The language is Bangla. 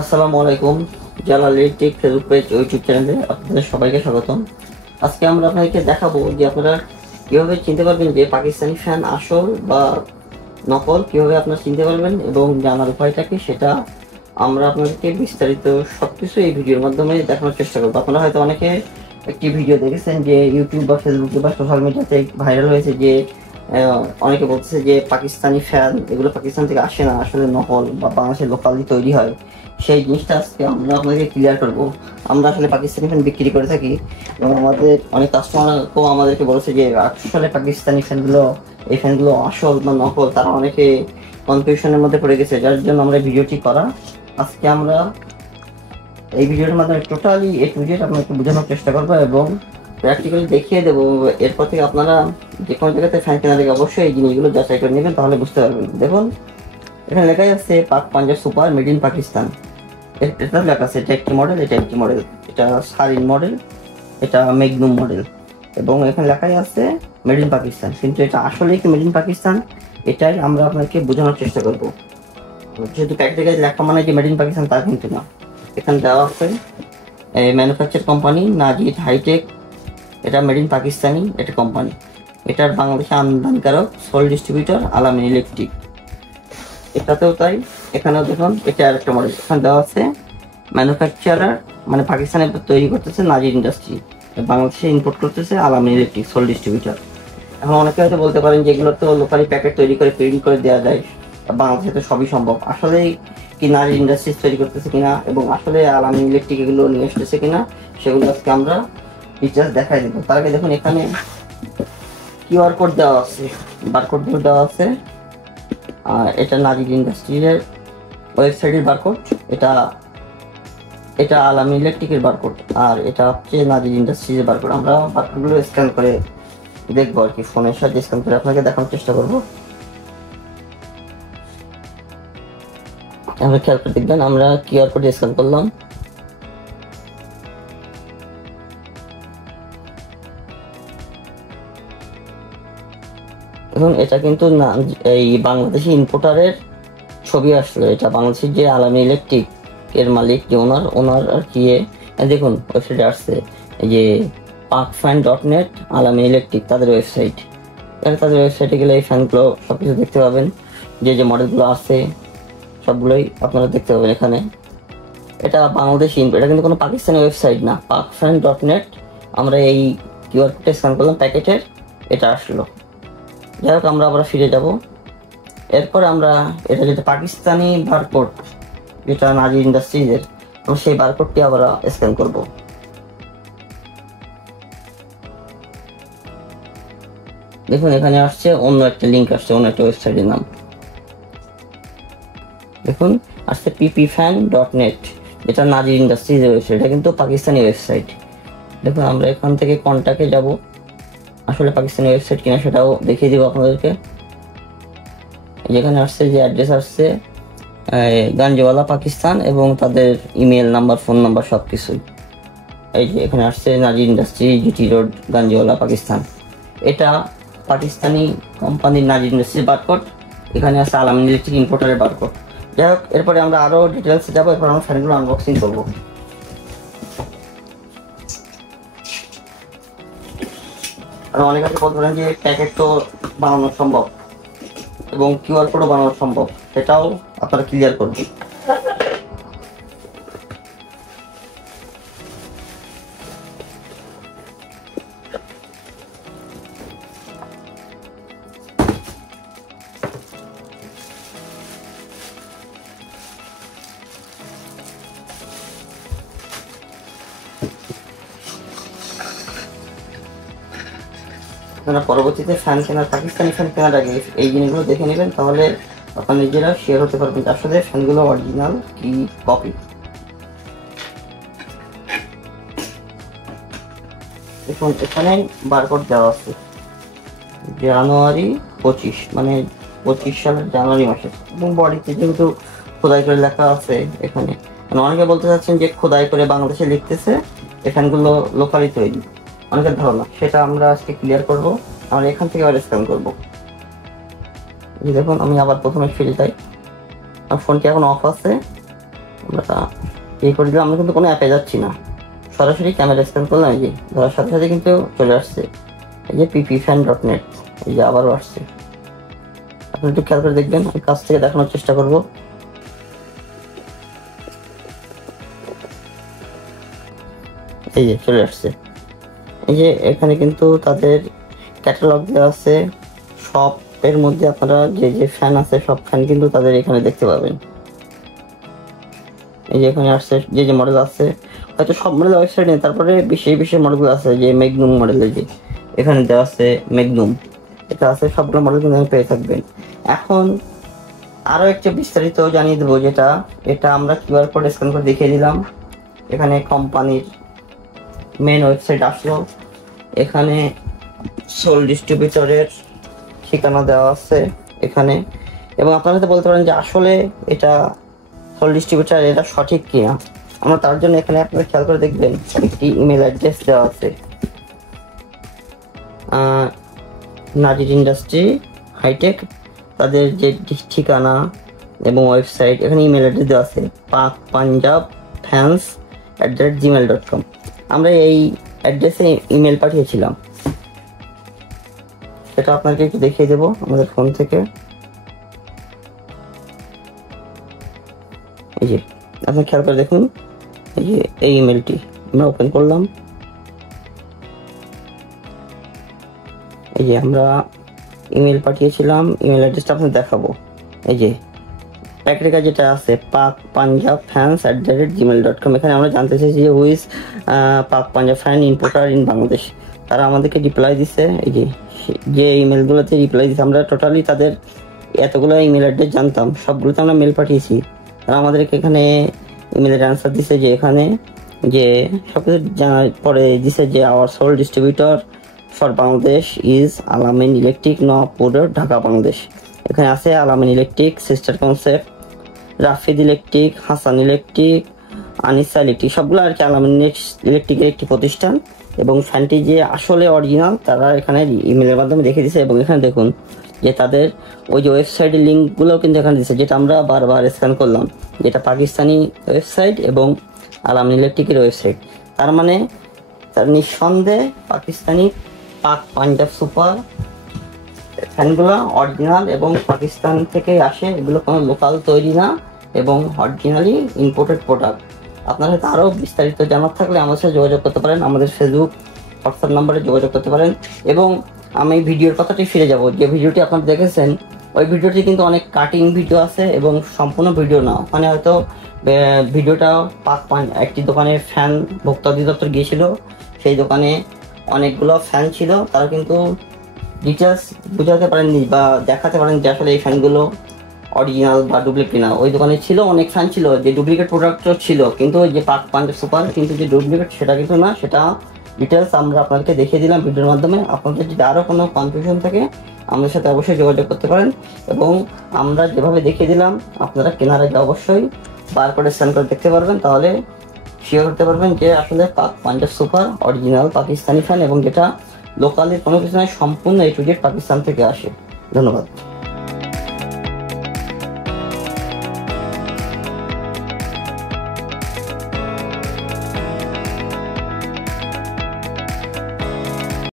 আসসালামু আলাইকুম। Jalal electric Facebook page YouTube চ্যানেলে আপনাদের সবাইকে স্বাগতম। আজকে আমরা আপনাদেরকে দেখাবো যে আপনারা কিভাবে চিনতে পারবেন যে পাকিস্তানি ফ্যান আসল বা নকল, কিভাবে আপনারা চিনতে পারবেন এবং জানার উপায়টা কি সেটা আমরা আপনাদেরকে বিস্তারিত সবকিছু এই ভিডিওর মাধ্যমে দেখানোর চেষ্টা করবো। আপনারা হয়তো অনেকে একটি ভিডিও দেখেছেন যে ইউটিউব বা ফেসবুকে বা সোশ্যাল মিডিয়াতে ভাইরাল হয়েছে, যে অনেকে বলতেছে যে পাকিস্তানি ফ্যান এগুলো পাকিস্তান থেকে আসে না, আসলে নকল বা বাংলাদেশের লোকালি তৈরি হয়। সেই জিনিসটা আজকে আমরা আপনাদেরকে ক্লিয়ার করবো। আমরা আসলে পাকিস্তানি ফ্যান বিক্রি করে থাকি এবং আমাদের অনেক কাস্টমারও আমাদেরকে বলেছে যে আসলে পাকিস্তানি ফ্যানগুলো, এই ফ্যানগুলো আসল বা নকল, তারা অনেকে কনফিউশনের মধ্যে পড়ে গেছে, যার জন্য আমরা ভিডিওটি করা। আজকে আমরা এই ভিডিওর মাধ্যমে টোটালি এ টু জেড আপনাকে বোঝানোর চেষ্টা করবো এবং প্র্যাকটিক্যালি দেখিয়ে দেবো। এরপর থেকে আপনারা যে কোনো জায়গাতে ফ্যান কেনার আগে অবশ্যই এই জিনিসগুলো যাচাই করে নেবেন, তাহলে বুঝতে পারবেন। দেখুন এখানে লেখাই আছে পাক Punjab super made in Pakistan. এটা লেখা আছে, এটা একটি মডেল, এটা একটি মডেল, এটা সারিন মডেল, এটা মেগনুম মডেল, এবং এখানে লেখাই আছে মেড ইন পাকিস্তান। কিন্তু এটা আসলে কি মেড ইন পাকিস্তান, এটাই আমরা আপনাকে বোঝানোর চেষ্টা করবো। যেহেতু প্র্যাকটিক্যালি লেখা মানে যে মেড ইন পাকিস্তান তা কিন্তু না। এখানে দেওয়া আছে ম্যানুফ্যাকচার কোম্পানি নাজিদ হাইটেক, এটা মেড ইন পাকিস্তানি এটা কোম্পানি। এটার বাংলাদেশে আমদানিকারক সোল ডিস্ট্রিবিউটর আলামিন ইলেকট্রিক। এটাতেও তাই, এখানেও দেখুন এটা আরেকটা মডেল। এখানে দেওয়া আছে ম্যানুফ্যাকচারার, মানে পাকিস্তানে তৈরি করতেছে নাজির ইন্ডাস্ট্রি, বাংলাদেশে ইম্পোর্ট করতেছে আলামিন ইলেকট্রিক সোল ডিস্ট্রিবিউটর। এখন অনেকে হয়তো বলতে পারেন যে এগুলো তো লোকালি প্যাকেট তৈরি করে প্রিন্ট করে দেওয়া যায়, বাংলাদেশে তো সবই সম্ভব। আসলে কি নাজির ইন্ডাস্ট্রিজ তৈরি করতেছে কিনা এবং আসলে আলামিন ইলেকট্রিক এগুলো নিয়ে আসতেছে কিনা সেগুলো আজকে আমরা ডিটেলস দেখাই দেবো। তার আগে দেখুন এখানে কিউআর কোড দেওয়া আছে, বারকোড দেওয়া আছে। আর এটা নাজির ইন্ডাস্ট্রিজের ওয়েবসাইটের বারকোড, এটা আলামিন ইলেকট্রিকের বারকোড, আর এটা হচ্ছে নাজির ইন্ডাস্ট্রিজের বারকোড। আমরা বারকোডগুলো স্ক্যান করে দেখবো আর কি, ফোনের সাহায্যে স্ক্যান করে আপনাকে দেখানোর চেষ্টা করবো। আমরা খেয়াল করে দেখবেন, আমরা কিউআর কোড স্ক্যান করলাম। এবং এটা কিন্তু না এই বাংলাদেশি ইম্পোর্টারের ছবি আসলো, এটা বাংলাদেশের যে আলামিন ইলেকট্রিক এর মালিক যে ওনার আর কি। দেখুন ওয়েবসাইটে আসছে এই যে pakfan.net আলামিন ইলেকট্রিক, তাদের ওয়েবসাইট। তাদের ওয়েবসাইটে গেলে এই ফ্যানগুলো সবকিছু দেখতে পাবেন, যে মডেলগুলো আছে সবগুলোই আপনারা দেখতে পাবেন এখানে। এটা বাংলাদেশি, এটা কিন্তু কোনো পাকিস্তানি ওয়েবসাইট না, pakfan.net। আমরা এই কিউআর কোডটা স্ক্যান করলাম প্যাকেটের, এটা আসলো। যাই হোক আমরা আবার ফিরে যাব। এরপর আমরা এটা যেটা পাকিস্তানি বারকোড, যেটা নাজির ইন্ডাস্ট্রিজের, আমরা সেই বারকোডটি আবার স্ক্যান করব। দেখুন এখানে আসছে অন্য একটা লিঙ্ক আসছে, অন্য একটা ওয়েবসাইটের নাম। দেখুন আসছে ppfan.net, যেটা নাজির ইন্ডাস্ট্রিজের ওয়েবসাইট, এটা কিন্তু পাকিস্তানি ওয়েবসাইট। দেখুন আমরা এখান থেকে কন্ট্যাক্টে যাব, আসলে পাকিস্তানি ওয়েবসাইট কিনা সেটাও দেখিয়ে দিব আপনাদেরকে। যেখানে আসছে যে অ্যাড্রেস আসছে গাঞ্জওয়ালা পাকিস্তান, এবং তাদের ইমেল নাম্বার, ফোন নাম্বার সবকিছুই এই যে এখানে আসছে নাজির ইন্ডাস্ট্রি, জিটি রোড, গাঞ্জওয়ালা পাকিস্তান। এটা পাকিস্তানি কোম্পানির নাজির ইন্ডাস্ট্রির বারকোড, এখানে আছে আলামিন ইলেকট্রিক ইম্পোর্টারের বারকোড। যাই হোক এরপরে আমরা আরো ডিটেলসে যাবো, এরপর আমরা ফ্যানগুলো আনবক্সিং করবো। আর অনেক আছে বলতে পারেন যে প্যাকেট তো বানানো সম্ভব এবং কিউআর কোডও বানানো সম্ভব, সেটাও আপনারা ক্লিয়ার করবেন। আপনারা পরবর্তীতে ফ্যান কেনার, পাকিস্তানি ফ্যান কেনার আগে এই জিনিসগুলো দেখে নেবেন, তাহলে আপনারা নিজেরা শেয়ার হতে পারবেন আসলে ফ্যানগুলো অরিজিনাল কি কপি। দেখুন এখানে বারকোড দেওয়া আছে জানুয়ারি 25, মানে 25 সালের জানুয়ারি মাসে, এবং বডিতে যেহেতু খোদাই করে লেখা আছে এখানে। মানে অনেকে বলতে চাচ্ছেন যে খোদাই করে বাংলাদেশে লিখতেছে, এই ফ্যানগুলো লোকালি তৈরি, অনেকের ধারণা, সেটা আমরা আজকে ক্লিয়ার করব। আমরা এখান থেকে আবার স্ক্যান করবো। দেখুন আমি আবার প্রথমে ফিরে যাই, আমার ফোনটি এখন অফ আছে, আমরা এই করে দিলাম। আমরা কিন্তু কোনো অ্যাপে যাচ্ছি না, সরাসরি ক্যামেরা স্ক্যান করলাম, এই যে ধরার সাথে সাথে কিন্তু চলে আসছে এই যে ppfan.net, এই যে আবারও আসছে। আপনি একটু খেয়াল করে দেখবেন, আমি কাছ থেকে দেখানোর চেষ্টা করব। এই যে চলে আসছে, এই যে এখানে কিন্তু তাদের ক্যাটালগ দেওয়া আছে। শপের মধ্যে আপনারা যে যে ফ্যান আছে সব ফ্যান কিন্তু তাদের এখানে দেখতে পাবেন। এই যে এখানে আসছে যে যে মডেল আছে, হয়তো সব মডেল ওয়েবসাইট নেই, তারপরে বিশেষ বিশেষ মডেলগুলো আছে, যে ম্যাগনুম মডেলের যে এখানে দেওয়া আছে ম্যাগনুম, এটা আছে, সবগুলো মডেল কিন্তু পেয়ে থাকবেন। এখন আরও একটা বিস্তারিত জানিয়ে দেবো, যেটা এটা আমরা কিউআর কোড স্ক্যান করে দেখিয়ে দিলাম। এখানে কোম্পানির মেন ওয়েবসাইট আসলো, এখানে সোল ডিস্ট্রিবিউটরের ঠিকানা দেওয়া আছে এখানে, এবং আপনারা হয়তো বলতে পারেন যে আসলে এটা সোল ডিস্ট্রিবিউটর এটা সঠিক কিনা। আমরা তার জন্য এখানে আপনারা খেয়াল করে দেখবেন একটি ইমেল অ্যাড্রেস দেওয়া আছে, নাজির ইন্ডাস্ট্রি হাইটেক, তাদের যে ঠিকানা এবং ওয়েবসাইট, এখানে ইমেল অ্যাড্রেস দেওয়া আছে pakpunjabfans@gmail.com। আমরা এই অ্যাড্রেসে ইমেল পাঠিয়েছিলাম, সেটা আপনাকে একটু দেখিয়ে দেবো আমাদের ফোন থেকে। এই যে আপনি খেয়াল করে দেখুন, এই যে এই ইমেলটি আমরা ওপেন করলাম, এই যে আমরা ইমেল পাঠিয়েছিলাম, ইমেল অ্যাড্রেসটা আপনাকে দেখাবো। এই যে প্যাকেটে যেটা আছে pakpunjabfans@gmail.com, এখানে আমরা জানতে চাইছি যে হুইজ পাক Punjab fan importer in Bangladesh. তারা আমাদেরকে রিপ্লাই দিছে, এই যে ইমেলগুলোতে রিপ্লাই দিচ্ছে। আমরা টোটালি তাদের এতগুলো ইমেল অ্যাড্রেস জানতাম, সবগুলোতে আমরা মেল পাঠিয়েছি। তারা আমাদেরকে এখানে ইমেলের অ্যান্সার দিছে, যে এখানে যে সব কিছু জানার পরে দিছে যে hour soul distributor for Bangladesh is আলামিন ইলেকট্রিক, নপুর, ঢাকা, বাংলাদেশ। এখানে আছে আলামিন electric, sister concept, Rafid electric, Hasan electric, Anisa electric, সবগুলো আর কি আলামিন ইলেকট্রিকের একটি প্রতিষ্ঠান। এবং ফ্যানটি যে আসলে অরিজিনাল তারা এখানে ইমেলের মাধ্যমে দেখে দিছে। এবং এখানে দেখুন যে তাদের ওই যে ওয়েবসাইটের লিঙ্কগুলোও কিন্তু এখানে দিচ্ছে, যেটা আমরা বারবার স্ক্যান করলাম, যেটা পাকিস্তানি ওয়েবসাইট এবং আলামিন ইলেকট্রিকের ওয়েবসাইট। তার মানে তার নিঃসন্দেহে পাকিস্তানি পাক পাঞ্জাব সুপার ফ্যানগুলো অরিজিনাল এবং পাকিস্তান থেকে আসে, এগুলো কোনো লোকাল তৈরি না এবং অরিজিনালি ইম্পোর্টেড প্রোডাক্ট। আপনারা হয়তো আরও বিস্তারিত জানার থাকলে আমাদের সাথে যোগাযোগ করতে পারেন, আমাদের ফেসবুক হোয়াটসঅ্যাপ নাম্বারে যোগাযোগ করতে পারেন। এবং আমি ভিডিওর কথাটি ফিরে যাব, যে ভিডিওটি আপনারা দেখেছেন ওই ভিডিওটি কিন্তু অনেক কাটিং ভিডিও আছে এবং সম্পূর্ণ ভিডিও না। ওখানে হয়তো ভিডিওটা একটি দোকানে ফ্যান ভোক্তা অধিদপ্তর গিয়েছিল, সেই দোকানে অনেকগুলো ফ্যান ছিল, তারা কিন্তু ডিটেলস বোঝাতে পারেননি বা দেখাতে পারেন যে আসলে এই ফ্যানগুলো অরিজিনাল বা ডুপ্লিকেট না। ওই দোকানে ছিল অনেক ফ্যান ছিল যে ডুপ্লিকেট প্রোডাক্টও ছিল, কিন্তু ওই যে পাক পাঞ্জাব সুপার কিন্তু যে ডুপ্লিকেট সেটা কিন্তু না, সেটা ডিটেলস আমরা আপনাদেরকে দেখিয়ে দিলাম ভিডিওর মাধ্যমে। আপনাদের যদি আরও কোনো কনফিউশন থাকে আমাদের সাথে অবশ্যই যোগাযোগ করতে পারেন, এবং আমরা যেভাবে দেখিয়ে দিলাম আপনারা কেনার আগে অবশ্যই বারকোডে স্ক্যান করে দেখতে পারবেন, তাহলে শিওর করতে পারবেন যে আসলে পাক Punjab super original Pakistani fan, এবং যেটা লোকালের কোনো কিছু নয়, সম্পূর্ণ A to Z পাকিস্তান থেকে আসে। ধন্যবাদ।